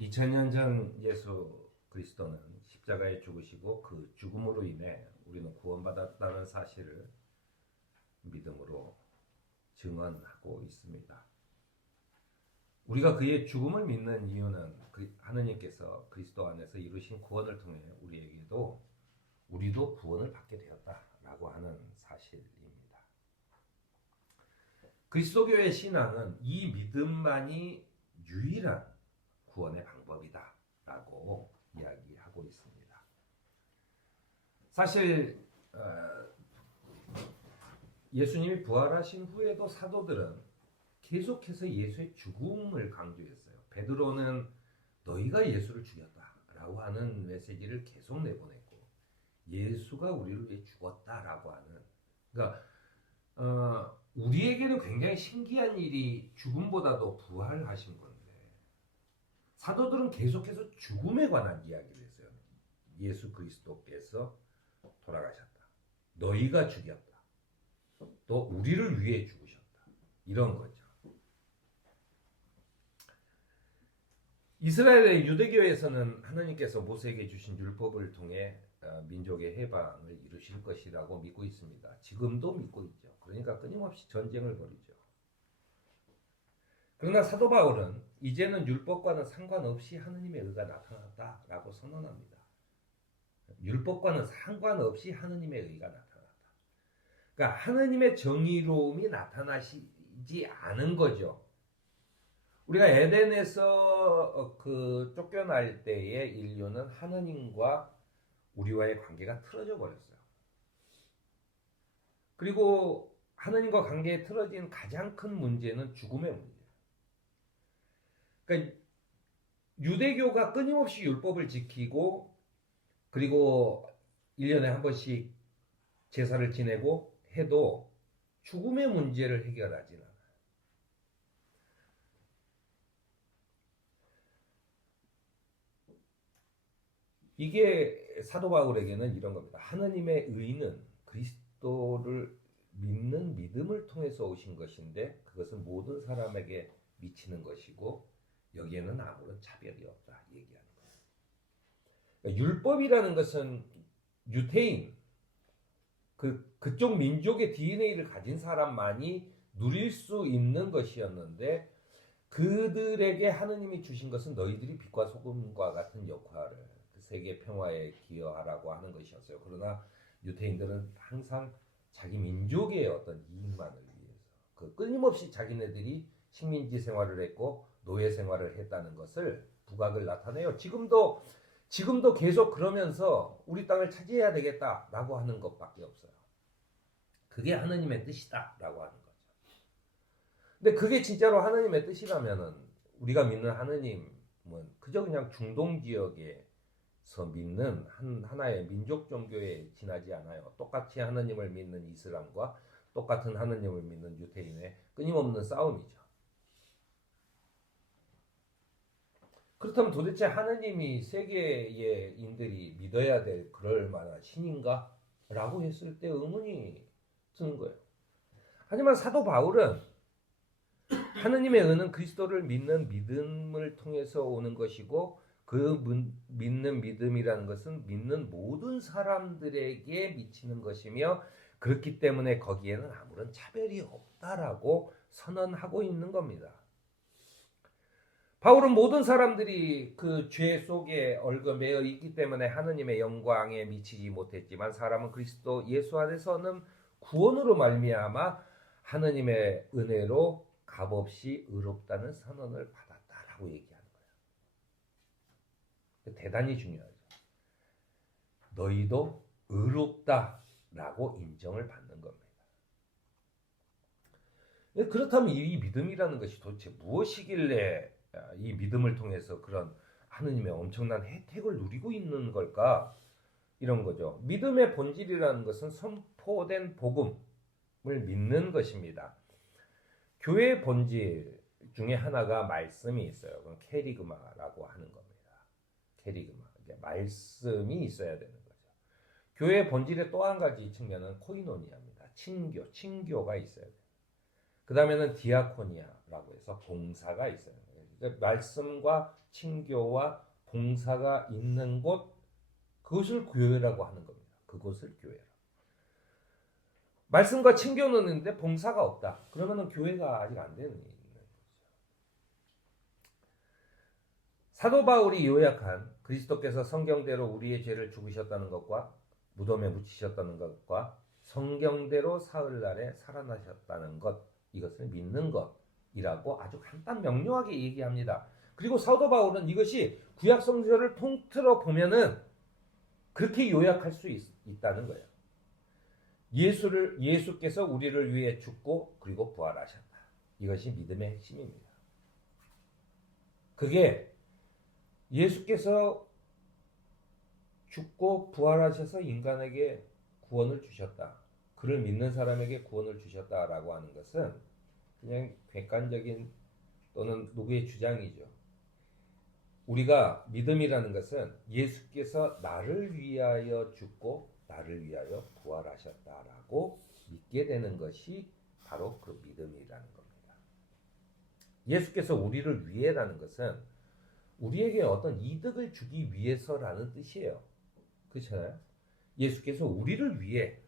2000년 전 예수 그리스도는 십자가에 죽으시고 그 죽음으로 인해 우리는 구원받았다는 사실을 믿음으로 증언하고 있습니다. 우리가 그의 죽음을 믿는 이유는 하느님께서 그리스도 안에서 이루신 구원을 통해 우리도 구원을 받게 되었다라고 하는 사실입니다. 그리스도교의 신앙은 이 믿음만이 유일한 구원의 방법이다라고 이야기하고 있습니다. 사실 예수님이 부활하신 후에도 사도들은 계속해서 예수의 죽음을 강조했어요. 베드로는 너희가 예수를 죽였다라고 하는 메시지를 계속 내보냈고, 예수가 우리를 위해 죽었다라고 하는, 그러니까 우리에게는 굉장히 신기한 일이 죽음보다도 부활하신 건데, 사도들은 계속해서 죽음에 관한 이야기를 했어요. 예수 그리스도께서 돌아가셨다. 너희가 죽였다. 또 우리를 위해 죽으셨다. 이런 거죠. 이스라엘의 유대교에서는 하나님께서 모세에게 주신 율법을 통해 민족의 해방을 이루실 것이라고 믿고 있습니다. 지금도 믿고 있죠. 그러니까 끊임없이 전쟁을 벌이죠. 그러나 사도 바울은 이제는 율법과는 상관없이 하느님의 의가 나타났다라고 선언합니다. 율법과는 상관없이 하느님의 의가 나타났다. 그러니까 하느님의 정의로움이 나타나시지 않은 거죠. 우리가 에덴에서 쫓겨날 때의 인류는 하느님과 우리와의 관계가 틀어져 버렸어요. 그리고 하느님과 관계에 틀어진 가장 큰 문제는 죽음의 문제예요. 그러니까 유대교가 끊임없이 율법을 지키고 그리고 1년에 한 번씩 제사를 지내고 해도 죽음의 문제를 해결하지는 않아요. 이게 사도 바울에게는 이런 겁니다. 하나님의 의는 그리스도를 믿는 믿음을 통해서 오신 것인데 그것은 모든 사람에게 미치는 것이고 여기에는 아무런 차별이 없다 얘기하는 거예요. 그러니까 율법이라는 것은 유태인 그쪽 민족의 DNA를 가진 사람만이 누릴 수 있는 것이었는데 그들에게 하느님이 주신 것은 너희들이 빛과 소금과 같은 역할을 세계 평화에 기여하라고 하는 것이었어요. 그러나 유태인들은 항상 자기 민족의 어떤 이익만을 위해서 끊임없이 자기네들이 식민지 생활을 했고 노예 생활을 했다는 것을 부각을 나타내요. 지금도 계속 그러면서 우리 땅을 차지해야 되겠다라고 하는 것밖에 없어요. 그게 하느님의 뜻이다라고 하는 거죠. 근데 그게 진짜로 하느님의 뜻이라면은 우리가 믿는 하느님은 그저 그냥 중동 지역에서 믿는 하나의 민족 종교에 지나지 않아요. 똑같이 하느님을 믿는 이슬람과 똑같은 하느님을 믿는 유태인의 끊임없는 싸움이죠. 그렇다면 도대체 하느님이 세계의 인들이 믿어야 될 그럴 만한 신인가? 라고 했을 때 의문이 드는 거예요. 하지만 사도 바울은 하느님의 의는 그리스도를 믿는 믿음을 통해서 오는 것이고 그 믿는 믿음이라는 것은 믿는 모든 사람들에게 미치는 것이며 그렇기 때문에 거기에는 아무런 차별이 없다라고 선언하고 있는 겁니다. 바울은 모든 사람들이 그 죄 속에 얽매여 있기 때문에 하느님의 영광에 미치지 못했지만 사람은 그리스도 예수 안에서는 구원으로 말미암아 하느님의 은혜로 값없이 의롭다는 선언을 받았다라고 얘기하는 거예요. 대단히 중요하죠. 너희도 의롭다라고 인정을 받는 겁니다. 그렇다면 이 믿음이라는 것이 도대체 무엇이길래 이 믿음을 통해서 그런 하느님의 엄청난 혜택을 누리고 있는 걸까? 이런 거죠. 믿음의 본질이라는 것은 선포된 복음을 믿는 것입니다. 교회의 본질 중에 하나가 말씀이 있어요. 그건 캐리그마라고 하는 겁니다. 캐리그마. 말씀이 있어야 되는 거죠. 교회의 본질의 또 한 가지 측면은 코이노니아입니다. 친교가 있어야 돼요. 그 다음에는 디아코니아라고 해서 봉사가 있어요. 말씀과 친교와 봉사가 있는 곳, 그것을 교회라고 하는 겁니다. 그것을 교회라. 말씀과 친교는 있는데 봉사가 없다. 그러면은 교회가 아직 안 되는 거죠. 사도 바울이 요약한 그리스도께서 성경대로 우리의 죄를 죽으셨다는 것과 무덤에 묻히셨다는 것과 성경대로 사흘날에 살아나셨다는 것, 이것을 믿는 것이라고 아주 간단 명료하게 얘기합니다. 그리고 사도 바울은 이것이 구약 성서를 통틀어 보면은 그렇게 요약할 수 있다는 거예요. 예수께서 우리를 위해 죽고 그리고 부활하셨다. 이것이 믿음의 핵심입니다. 그게 예수께서 죽고 부활하셔서 인간에게 구원을 주셨다. 그를 믿는 사람에게 구원을 주셨다라고 하는 것은 그냥 객관적인 또는 누구의 주장이죠. 우리가 믿음이라는 것은 예수께서 나를 위하여 죽고 나를 위하여 부활하셨다라고 믿게 되는 것이 바로 그 믿음이라는 겁니다. 예수께서 우리를 위해라는 것은 우리에게 어떤 이득을 주기 위해서라는 뜻이에요. 그렇잖아요? 예수께서 우리를 위해.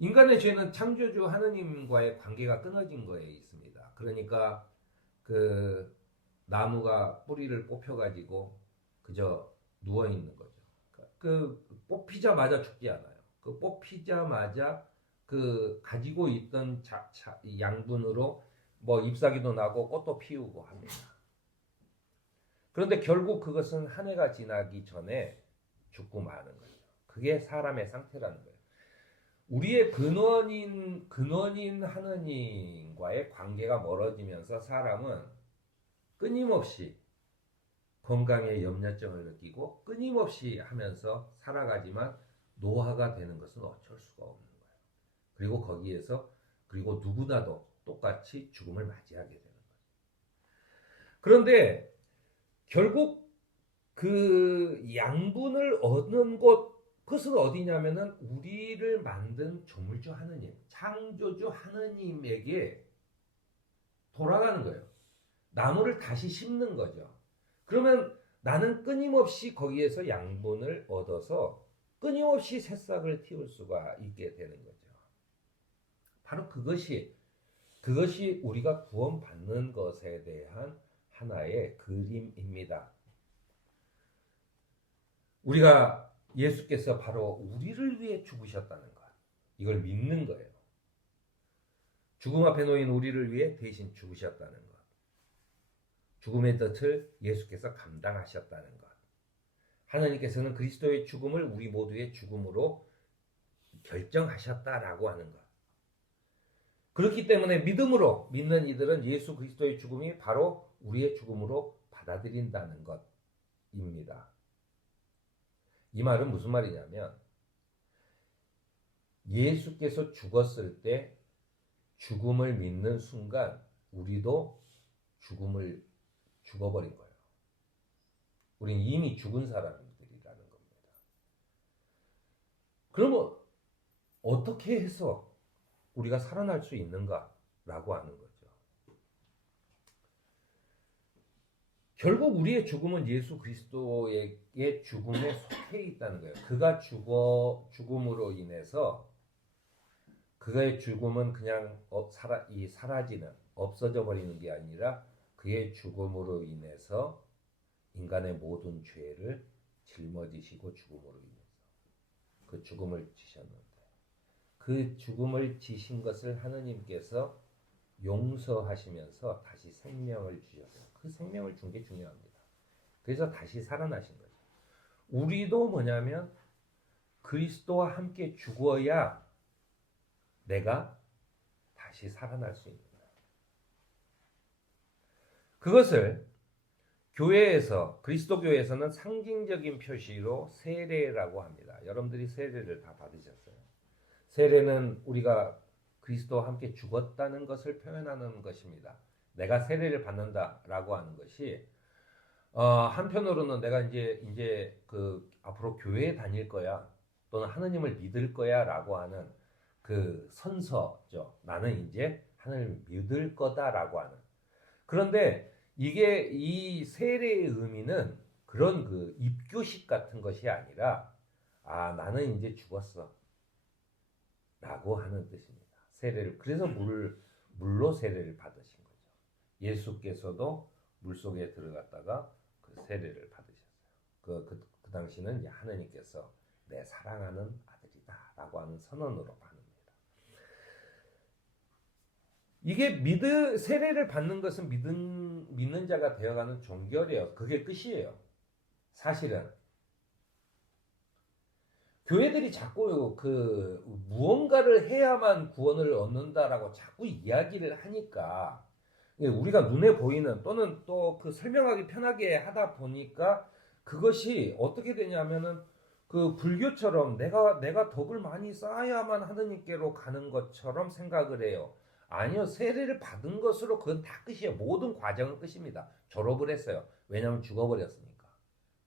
인간의 죄는 창조주 하느님과의 관계가 끊어진 거에 있습니다. 그러니까 그 나무가 뿌리를 뽑혀가지고 그저 누워 있는 거죠. 그 뽑히자마자 죽지 않아요. 그 뽑히자마자 그 가지고 있던 양분으로 뭐 잎사귀도 나고 꽃도 피우고 합니다. 그런데 결국 그것은 한 해가 지나기 전에 죽고 마는 거죠. 그게 사람의 상태라는 거예요. 우리의 근원인 하느님과의 관계가 멀어지면서 사람은 끊임없이 건강에 염려증을 느끼고 끊임없이 하면서 살아가지만 노화가 되는 것은 어쩔 수가 없는 거예요. 그리고 거기에서 그리고 누구나도 똑같이 죽음을 맞이하게 되는 거예요. 그런데 결국 그 양분을 얻는 그것은 어디냐면은 우리를 만든 조물주 하느님, 창조주 하느님에게 돌아가는 거예요. 나무를 다시 심는 거죠. 그러면 나는 끊임없이 거기에서 양분을 얻어서 끊임없이 새싹을 틔울 수가 있게 되는 거죠. 바로 그것이 우리가 구원받는 것에 대한 하나의 그림입니다. 우리가 예수께서 바로 우리를 위해 죽으셨다는 것, 이걸 믿는 거예요. 죽음 앞에 놓인 우리를 위해 대신 죽으셨다는 것, 죽음의 덫을 예수께서 감당하셨다는 것, 하나님께서는 그리스도의 죽음을 우리 모두의 죽음으로 결정하셨다라고 하는 것. 그렇기 때문에 믿음으로 믿는 이들은 예수 그리스도의 죽음이 바로 우리의 죽음으로 받아들인다는 것입니다. 이 말은 무슨 말이냐면 예수께서 죽었을 때 죽음을 믿는 순간 우리도 죽어버린 거예요. 우린 이미 죽은 사람들이라는 겁니다. 그러면 어떻게 해서 우리가 살아날 수 있는가라고 하는 거죠. 결국 우리의 죽음은 예수 그리스도의 죽음에 속해 있다는 거예요. 그가 죽음으로 인해서 그의 죽음은 그냥 사라지는, 없어져 버리는 게 아니라 그의 죽음으로 인해서 인간의 모든 죄를 짊어지시고 죽음으로 인해서 그 죽음을 지셨는데 그 죽음을 지신 것을 하느님께서 용서하시면서 다시 생명을 주셨어요. 그 생명을 준 게 중요합니다. 그래서 다시 살아나신 거죠. 우리도 뭐냐면 그리스도와 함께 죽어야 내가 다시 살아날 수 있는 거예요. 그것을 교회에서, 그리스도 교회에서는 상징적인 표시로 세례라고 합니다. 여러분들이 세례를 다 받으셨어요. 세례는 우리가 그리스도와 함께 죽었다는 것을 표현하는 것입니다. 내가 세례를 받는다라고 하는 것이 한편으로는 내가 이제 그 앞으로 교회에 다닐 거야 또는 하느님을 믿을 거야라고 하는 그 선서죠. 나는 이제 하느님을 믿을 거다라고 하는. 그런데 이게 이 세례의 의미는 그런 그 입교식 같은 것이 아니라 나는 이제 죽었어 라고 하는 뜻입니다. 세례를 그래서 물로 세례를 받으신 거죠. 예수께서도 물 속에 들어갔다가 그 세례를 받으셨어요. 그 당시는 하느님께서 내 사랑하는 아들이다 라고 하는 선언으로 받습니다. 이게 세례를 받는 것은 믿는 자가 되어가는 종결이에요. 그게 끝이에요. 사실은 교회들이 자꾸 그 무언가를 해야만 구원을 얻는다라고 자꾸 이야기를 하니까 우리가 눈에 보이는 또는 또 그 설명하기 편하게 하다 보니까 그것이 어떻게 되냐면은 그 불교처럼 내가 덕을 많이 쌓아야만 하느님께로 가는 것처럼 생각을 해요. 아니요, 세례를 받은 것으로 그건 다 끝이에요. 모든 과정은 끝입니다. 졸업을 했어요. 왜냐하면 죽어버렸으니까.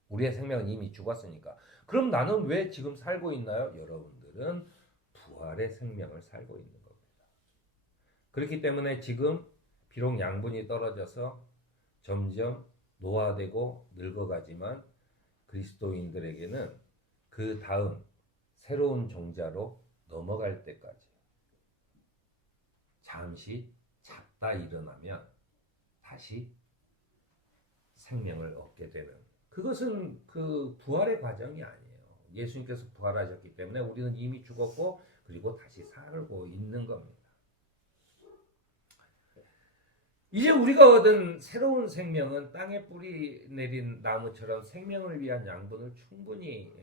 우리의 생명은 이미 죽었으니까. 그럼 나는 왜 지금 살고 있나요? 여러분들은 부활의 생명을 살고 있는 겁니다. 그렇기 때문에 지금 비록 양분이 떨어져서 점점 노화되고 늙어가지만 그리스도인들에게는 그 다음 새로운 종자로 넘어갈 때까지 잠시 잤다 일어나면 다시 생명을 얻게 되는, 그것은 그 부활의 과정이 아니에요. 예수님께서 부활하셨기 때문에 우리는 이미 죽었고 그리고 다시 살고 있는 겁니다. 이제 우리가 얻은 새로운 생명은 땅에 뿌리 내린 나무처럼 생명을 위한 양분을 충분히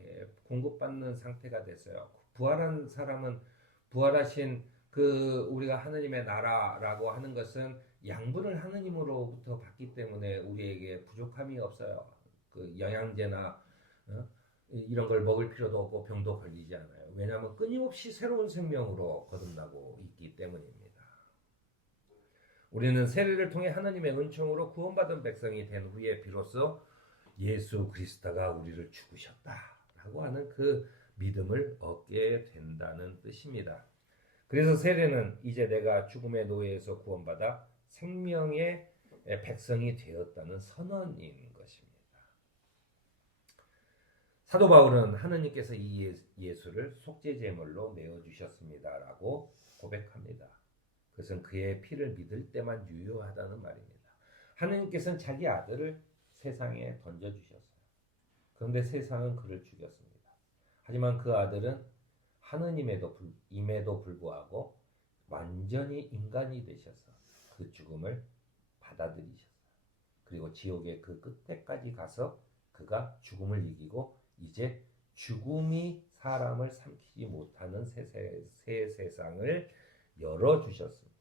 공급받는 상태가 됐어요. 부활한 사람은 부활하신 그 우리가 하느님의 나라라고 하는 것은 양분을 하느님으로부터 받기 때문에 우리에게 부족함이 없어요. 그 영양제나 이런 걸 먹을 필요도 없고 병도 걸리지 않아요. 왜냐하면 끊임없이 새로운 생명으로 거듭나고 있기 때문입니다. 우리는 세례를 통해 하나님의 은총으로 구원받은 백성이 된 후에 비로소 예수 그리스도가 우리를 죽으셨다라고 하는 그 믿음을 얻게 된다는 뜻입니다. 그래서 세례는 이제 내가 죽음의 노예에서 구원받아 생명의 백성이 되었다는 선언인 것입니다. 사도 바울은 하느님께서 이 예수를 속죄제물로 내어주셨습니다라고 고백합니다. 그것은 그의 피를 믿을 때만 유효하다는 말입니다. 하느님께서는 자기 아들을 세상에 던져주셨어요. 그런데 세상은 그를 죽였습니다. 하지만 그 아들은 하느님임에도 불구하고 완전히 인간이 되셔서 그 죽음을 받아들이셨어요. 그리고 지옥의 그 끝에까지 가서 그가 죽음을 이기고 이제 죽음이 사람을 삼키지 못하는 새 세상을 열어주셨습니다.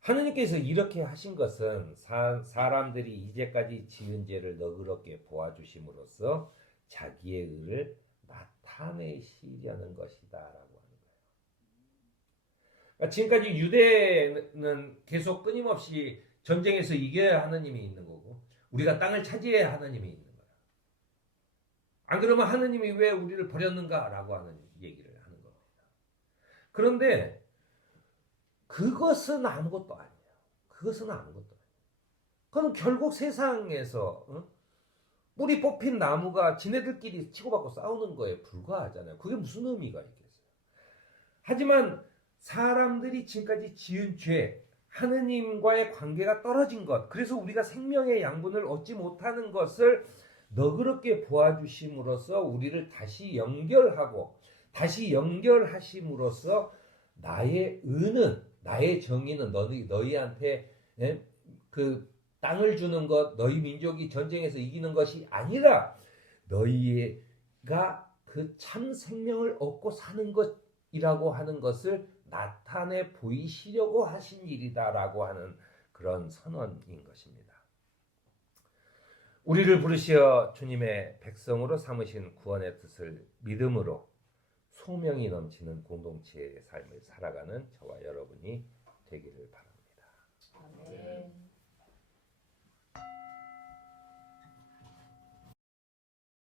하느님께서 이렇게 하신 것은 사람들이 이제까지 지은 죄를 너그럽게 보아주심으로써 자기의 의를 나타내시려는 것이다 라고 하는 거예요. 그러니까 지금까지 유대는 계속 끊임없이 전쟁에서 이겨야 하느님이 있는 거고 우리가 땅을 차지해야 하느님이 있는 거예요. 안 그러면 하느님이 왜 우리를 버렸는가 라고 하는 얘기를 하는 겁니다. 그런데 그것은 아무것도 아니에요. 그것은 아무것도 아니에요. 그건 결국 세상에서 뿌리 뽑힌 나무가 지네들끼리 치고받고 싸우는 거에 불과하잖아요. 그게 무슨 의미가 있겠어요. 하지만 사람들이 지금까지 지은 죄, 하느님과의 관계가 떨어진 것, 그래서 우리가 생명의 양분을 얻지 못하는 것을 너그럽게 보아주심으로써 우리를 다시 연결하고 다시 연결하심으로써 나의 의는, 나의 정의는 너희한테 그 땅을 주는 것, 너희 민족이 전쟁에서 이기는 것이 아니라 너희가 그 참 생명을 얻고 사는 것이라고 하는 것을 나타내 보이시려고 하신 일이다라고 하는 그런 선언인 것입니다. 우리를 부르시어 주님의 백성으로 삼으신 구원의 뜻을 믿음으로 소명이 넘치는 공동체의 삶을 살아가는 저와 여러분이 되기를 바랍니다. 아멘.